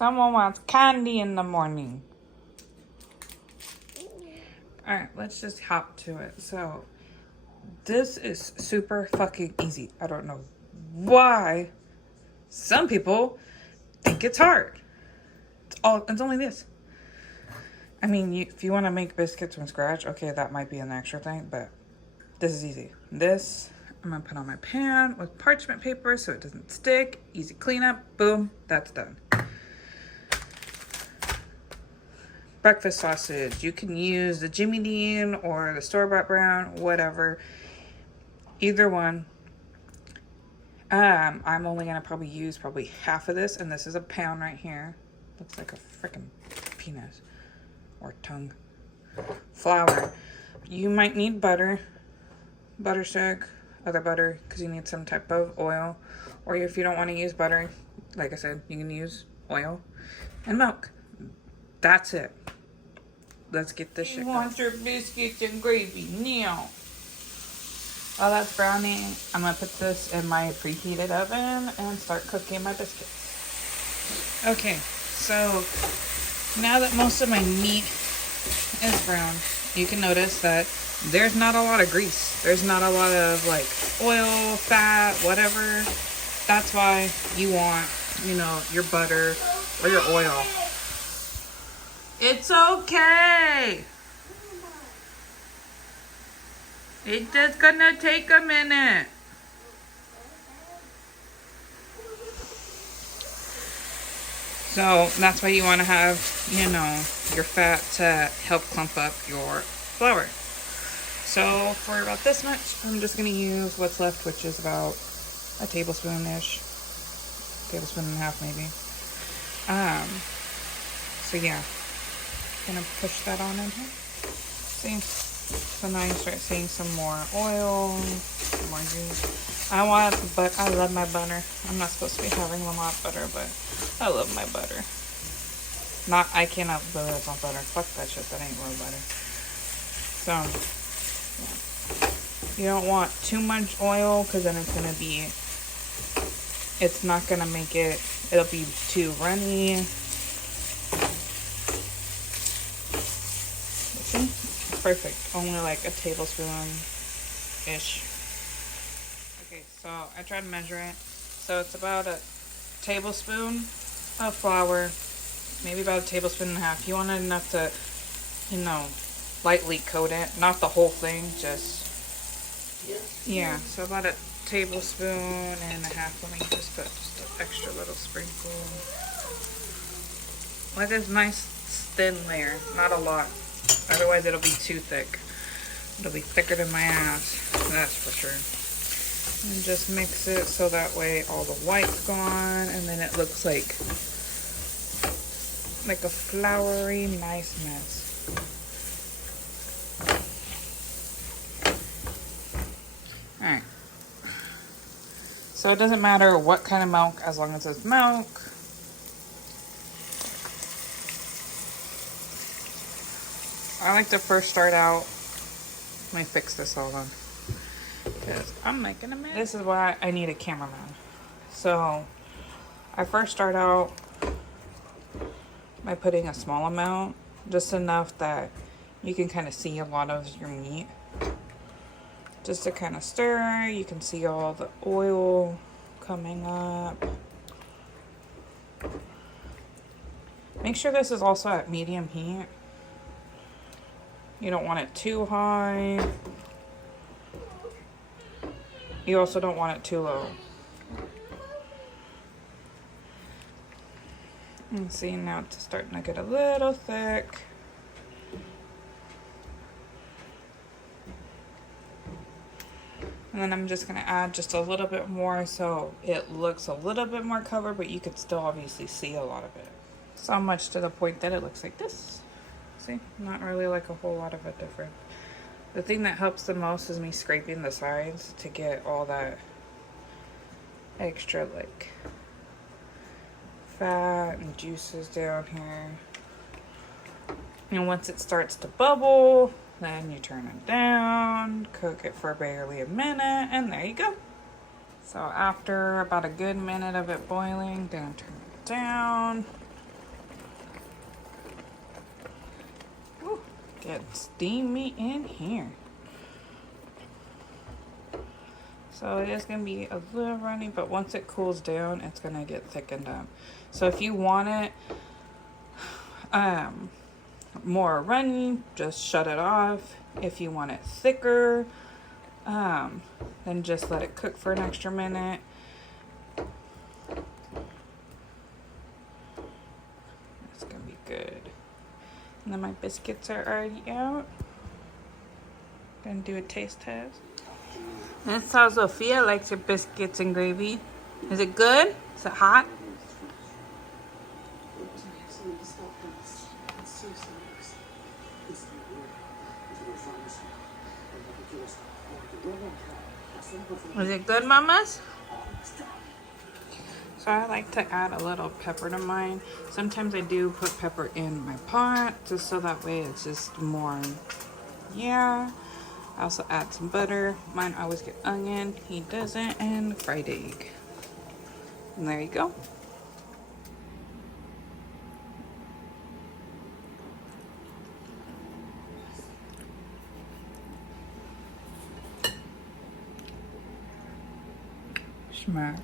Someone wants candy in the morning. Alright, let's just hop to it. So, this is super fucking easy. I don't know why some people think it's hard. It's only this. I mean, if you want to make biscuits from scratch, okay, that might be an extra thing, but this is easy. This, I'm going to put on my pan with parchment paper so it doesn't stick. Easy cleanup. Boom. That's done. Breakfast sausage. You can use the Jimmy Dean or the store-bought brown, whatever. Either one. I'm only going to probably use half of this, and this is a pound right here. Looks like a freaking penis or tongue. Flour. You might need butter. Butter stick, other butter, because you need some type of oil. Or if you don't want to use butter, like I said, you can use oil and milk. That's it. Let's get this shit going. You want your biscuits and gravy now. While that's browning, I'm going to put this in my preheated oven and start cooking my biscuits. Okay, so now that most of my meat is brown, you can notice that there's not a lot of grease. There's not a lot of like oil, fat, whatever. That's why you want, your butter or your oil. It's okay. It's just gonna take a minute. So that's why you want to have, your fat to help clump up your flour. So for about this much, I'm just going to use what's left, which is about a tablespoon-ish. Tablespoon and a half, maybe. So yeah. Going to push that on in here. See? So now you start seeing some more oil, some more grease. I love my butter. I'm not supposed to be having a lot of butter, but I love my butter. I cannot believe it's not butter. Fuck that shit, that ain't real butter. So, yeah. You don't want too much oil, because then it's not gonna make it, it'll be too runny. See? It's perfect. Only like a tablespoon-ish. Okay, so I tried to measure it. So it's about a tablespoon of flour, maybe about a tablespoon and a half. You want it enough to, lightly coat it. Not the whole thing, just, yeah. So about a tablespoon and a half. Let me just put just an extra little sprinkle. Like a nice thin layer, not a lot. Otherwise it'll be too thick. It'll be thicker than my ass, that's for sure. And just mix it so that way all the white's gone, and then it looks like a floury, nice mess. Alright. So it doesn't matter what kind of milk, as long as it's milk. I like to first start out, let me fix this all on, because I'm making a mess. This is why I need a cameraman. So I first start out by putting a small amount, just enough that you can kind of see a lot of your meat. Just to kind of stir, you can see all the oil coming up. Make sure this is also at medium heat. You don't want it too high. You also don't want it too low. And see, now it's starting to get a little thick. And then I'm just going to add just a little bit more so it looks a little bit more covered, but you could still obviously see a lot of it. So much to the point that it looks like this. See, not really like a whole lot of a difference. The thing that helps the most is me scraping the sides to get all that extra like fat and juices down here. And once it starts to bubble, then you turn it down, cook it for barely a minute, and there you go. So after about a good minute of it boiling, then turn it down. Get steamy in here. So it is going to be a little runny, but once it cools down, it's going to get thickened up. So if you want it more runny, just shut it off. If you want it thicker, then just let it cook for an extra minute. It's going to be good. And then my biscuits are already out. Gonna do a taste test. That's how Sophia likes her biscuits and gravy. Is it good? Is it hot? Is it good, mamas? So I like to add a little pepper to mine. Sometimes I do put pepper in my pot, just so that way it's just more, yeah. I also add some butter. Mine always get onion, he doesn't, and fried egg. And there you go. Smack.